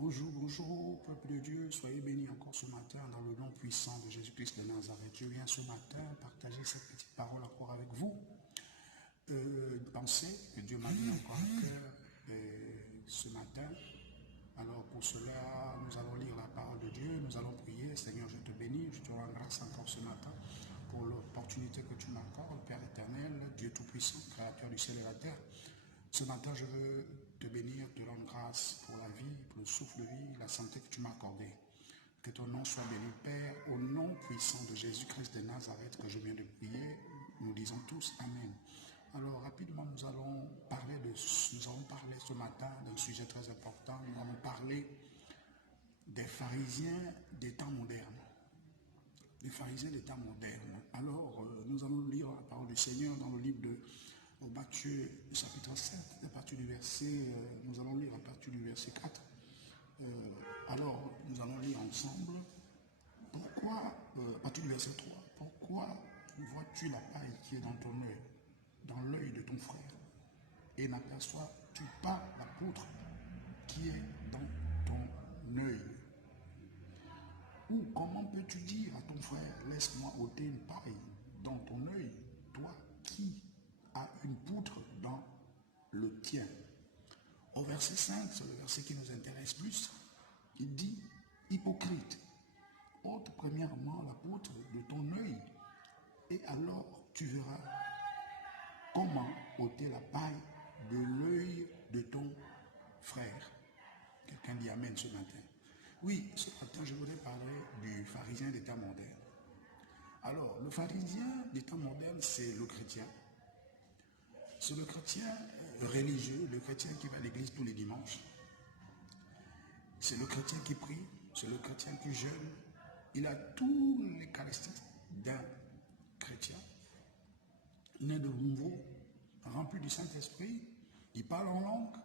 Bonjour, bonjour, peuple de Dieu, soyez bénis encore ce matin dans le nom puissant de Jésus-Christ de Nazareth. Je viens ce matin partager cette petite parole encore avec vous. Une pensée que Dieu m'a mis encore à cœur ce matin. Alors pour cela, nous allons lire la parole de Dieu, nous allons prier. Seigneur, je te bénis, je te rends grâce encore ce matin pour l'opportunité que tu m'accordes, Père éternel, Dieu tout-puissant, créateur du ciel et de la terre. Ce matin, je veux te bénir, te rendre grâce pour la vie, pour le souffle de vie, la santé que tu m'as accordée. Que ton nom soit béni, Père, au nom puissant de Jésus-Christ de Nazareth que je viens de prier. Nous disons tous Amen. Alors, rapidement, nous allons parler ce matin d'un sujet très important. Nous allons parler des pharisiens des temps modernes. Les pharisiens des temps modernes. Alors, nous allons lire la parole du Seigneur dans le livre de Matthieu chapitre 7, à partir du verset, nous allons lire à partir du verset 4. Alors, nous allons lire ensemble. Pourquoi, à partir du verset 3, pourquoi vois-tu la paille qui est dans ton œil, dans l'œil de ton frère, et n'aperçois-tu pas la poutre qui est dans ton œil? Ou comment peux-tu dire à ton frère, laisse-moi ôter une paille dans ton œil, toi qui a une poutre dans le tien? Au verset 5, c'est le verset qui nous intéresse plus, il dit, hypocrite, ôte premièrement la poutre de ton œil, et alors tu verras comment ôter la paille de l'œil de ton frère. Quelqu'un dit Amen ce matin. Oui, ce matin, je voudrais parler du pharisien des temps modernes. Alors, le pharisien des temps modernes, c'est le chrétien. C'est le chrétien religieux, le chrétien qui va à l'église tous les dimanches. C'est le chrétien qui prie, c'est le chrétien qui jeûne. Il a tous les caractéristiques d'un chrétien, né de nouveau, rempli du Saint-Esprit. Il parle en langue,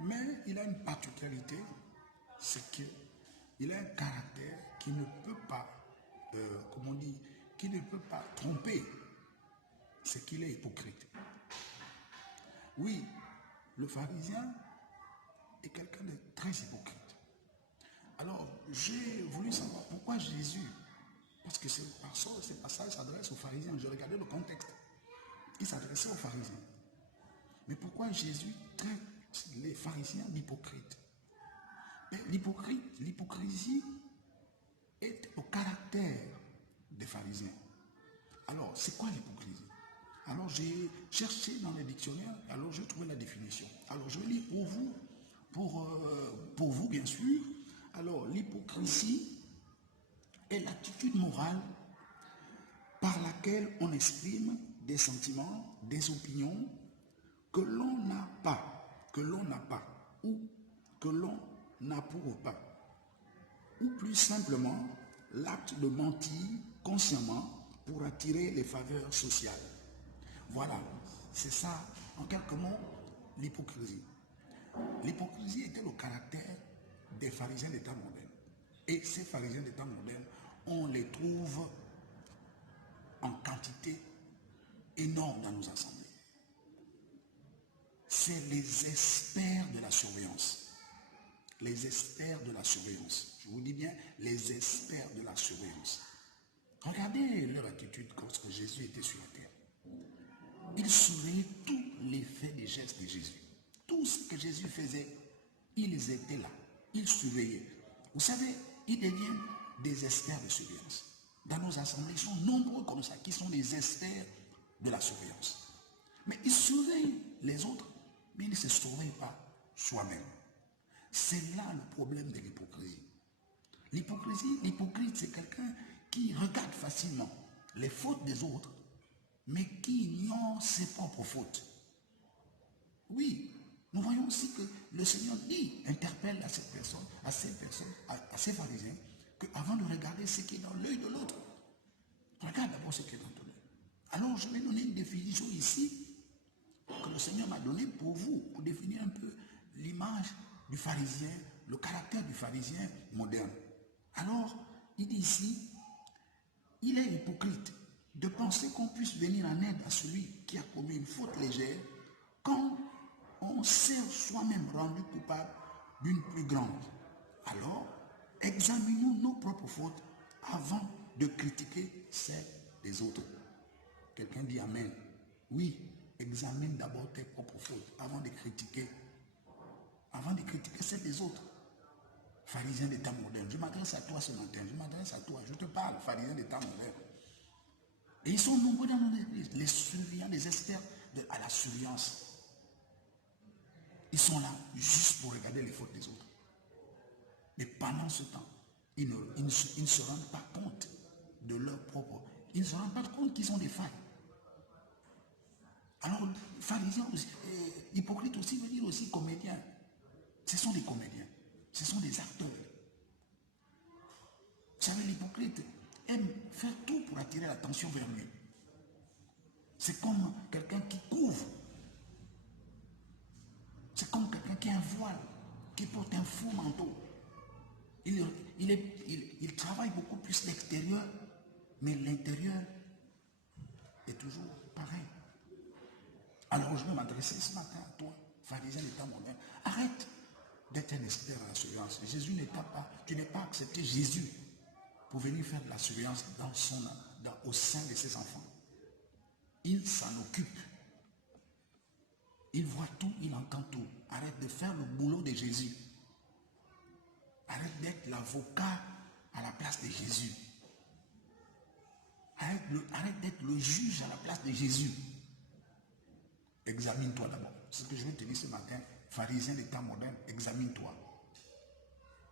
mais il a une particularité, c'est qu'il a un caractère qui ne peut pas, qui ne peut pas tromper, c'est qu'il est hypocrite. Oui, le pharisien est quelqu'un de très hypocrite. Alors, j'ai voulu savoir pourquoi Jésus, parce que ces passages s'adressent aux pharisiens. Je regardais le contexte. Il s'adressait aux pharisiens. Mais pourquoi Jésus traite les pharisiens d'hypocrites? L'hypocrisie est au caractère des pharisiens. Alors, c'est quoi l'hypocrisie? Alors, j'ai cherché dans les dictionnaires, alors j'ai trouvé la définition. Alors, je lis pour vous, pour vous bien sûr. Alors, l'hypocrisie est l'attitude morale par laquelle on exprime des sentiments, des opinions que l'on n'a pas, ou que l'on n'approuve pas. Ou plus simplement, l'acte de mentir consciemment pour attirer les faveurs sociales. Voilà, c'est ça, en quelques mots, l'hypocrisie. L'hypocrisie était le caractère des pharisiens des temps modernes. Et ces pharisiens des temps modernes, on les trouve en quantité énorme dans nos assemblées. C'est les experts de la surveillance. Les experts de la surveillance. Je vous dis bien, les experts de la surveillance. Regardez leur attitude lorsque Jésus était sur la terre. Ils surveillaient tous les faits et gestes de Jésus. Tout ce que Jésus faisait, ils étaient là. Ils surveillaient. Vous savez, ils deviennent des experts de surveillance. Dans nos assemblées, ils sont nombreux comme ça, qui sont des experts de la surveillance. Mais ils surveillent les autres, mais ils ne se surveillent pas soi-même. C'est là le problème de l'hypocrisie. L'hypocrite, c'est quelqu'un qui regarde facilement les fautes des autres, mais qui ignore ses propres fautes. Oui, nous voyons aussi que le Seigneur dit, interpelle à ces pharisiens, qu'avant de regarder ce qui est dans l'œil de l'autre, regarde d'abord ce qui est dans ton œil. Alors je vais donner une définition ici, que le Seigneur m'a donnée pour vous, pour définir un peu l'image du pharisien, le caractère du pharisien moderne. Alors, il dit ici, il est hypocrite de penser qu'on puisse venir en aide à celui qui a commis une faute légère quand on s'est soi-même rendu coupable d'une plus grande. examinons nos propres fautes avant de critiquer celles des autres. Quelqu'un dit Amen. Oui, examine d'abord tes propres fautes avant de critiquer celles des autres. Pharisien des temps modernes, je m'adresse à toi ce matin, je te parle, pharisien des temps modernes. Et ils sont nombreux dans nos églises, les surveillants, les experts à la surveillance. Ils sont là juste pour regarder les fautes des autres. Mais pendant ce temps, ils ne se rendent pas compte de leur propre. Ils ne se rendent pas compte qu'ils ont des failles. Alors, pharisiens aussi, hypocrites aussi, veut dire aussi comédiens. Ce sont des comédiens. Ce sont des acteurs. Vous savez, l'hypocrite aime faire tout pour attirer l'attention vers lui. C'est comme quelqu'un qui couvre. C'est comme quelqu'un qui a un voile, qui porte un faux manteau. Il travaille beaucoup plus l'extérieur, mais l'intérieur est toujours pareil. Alors je vais m'adresser ce matin à toi, pharisien d'état moderne. Arrête d'être un expert à la surveillance. Tu n'es pas accepté Jésus pour venir faire de la surveillance au sein de ses enfants. Il s'en occupe. Il voit tout, il entend tout. Arrête de faire le boulot de Jésus. Arrête d'être l'avocat à la place de Jésus. Arrête d'être le juge à la place de Jésus. Examine-toi d'abord. C'est ce que je vais te dire ce matin. Pharisien d'état moderne, examine-toi.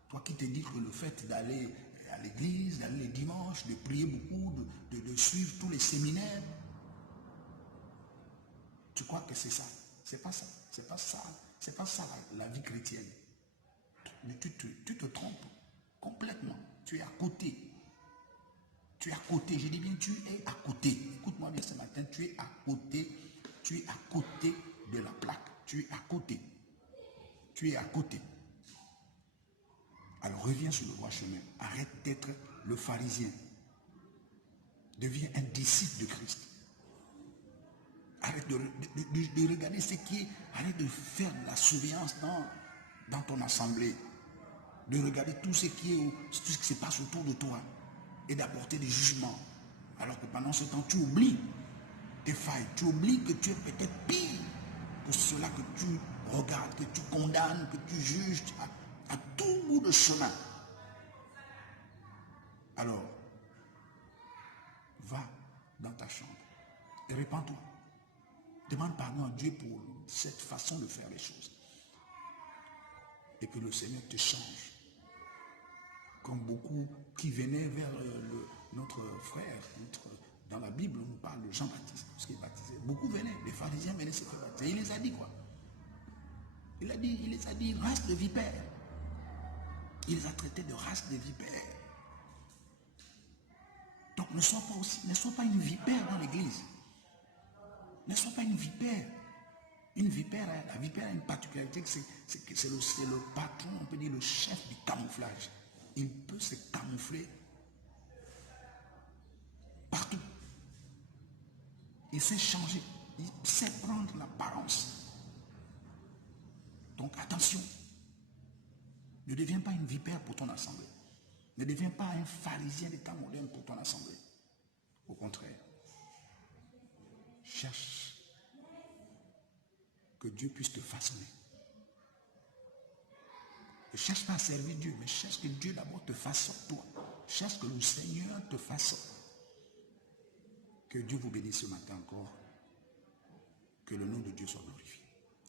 Toi qui te dis que le fait d'aller à l'église, d'aller les dimanches, de prier beaucoup, de suivre tous les séminaires, tu crois que c'est ça. C'est pas ça. C'est pas ça. C'est pas ça la vie chrétienne. Mais tu te trompes complètement. Tu es à côté. Tu es à côté. Je dis bien, tu es à côté. Écoute-moi bien ce matin, tu es à côté. Tu es à côté de la plaque. Tu es à côté. Tu es à côté. Alors reviens sur le droit chemin. Arrête d'être le pharisien. Deviens un disciple de Christ. Arrête de regarder ce qui est. Arrête de faire de la surveillance dans ton assemblée. De regarder tout ce qui se passe autour de toi. Et d'apporter des jugements. Alors que pendant ce temps, tu oublies tes failles. Tu oublies que tu es peut-être pire que cela que tu regardes, que tu condamnes, que tu juges à tout bout de chemin. Alors, va dans ta chambre et répands-toi. Demande pardon à Dieu pour cette façon de faire les choses. Et que le Seigneur te change. Comme beaucoup qui venaient vers notre frère, dans la Bible, on parle de Jean-Baptiste, parce qu'il est baptisé. Beaucoup venaient, les pharisiens venaient se faire baptiser. Il les a dit quoi? Il les a dit race de vipères. Il les a traités de race de vipères. Donc ne sois pas une vipère dans l'église. Ne sois pas une vipère. Une vipère, la vipère a une particularité, c'est le patron, on peut dire le chef du camouflage. Il peut se camoufler partout. Il sait changer. Il sait prendre l'apparence. Donc attention. Ne deviens pas une vipère pour ton assemblée. Ne deviens pas un pharisien d'état moderne pour ton assemblée. Au contraire. Cherche que Dieu puisse te façonner. Ne cherche pas à servir Dieu, mais cherche que Dieu d'abord te façonne toi. Cherche que le Seigneur te façonne. Que Dieu vous bénisse ce matin encore. Que le nom de Dieu soit glorifié.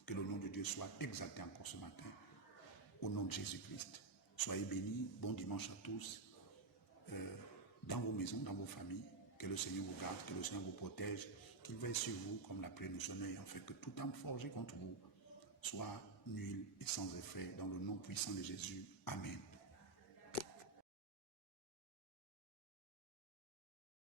Que le nom de Dieu soit exalté encore ce matin. Au nom de Jésus-Christ. Soyez bénis. Bon dimanche à tous. Dans vos maisons, dans vos familles. Que le Seigneur vous garde, que le Seigneur vous protège. Qu'il veille sur vous comme la plaie nous sommeille. En fait, que tout âme forgé contre vous soit nul et sans effet. Dans le nom puissant de Jésus. Amen.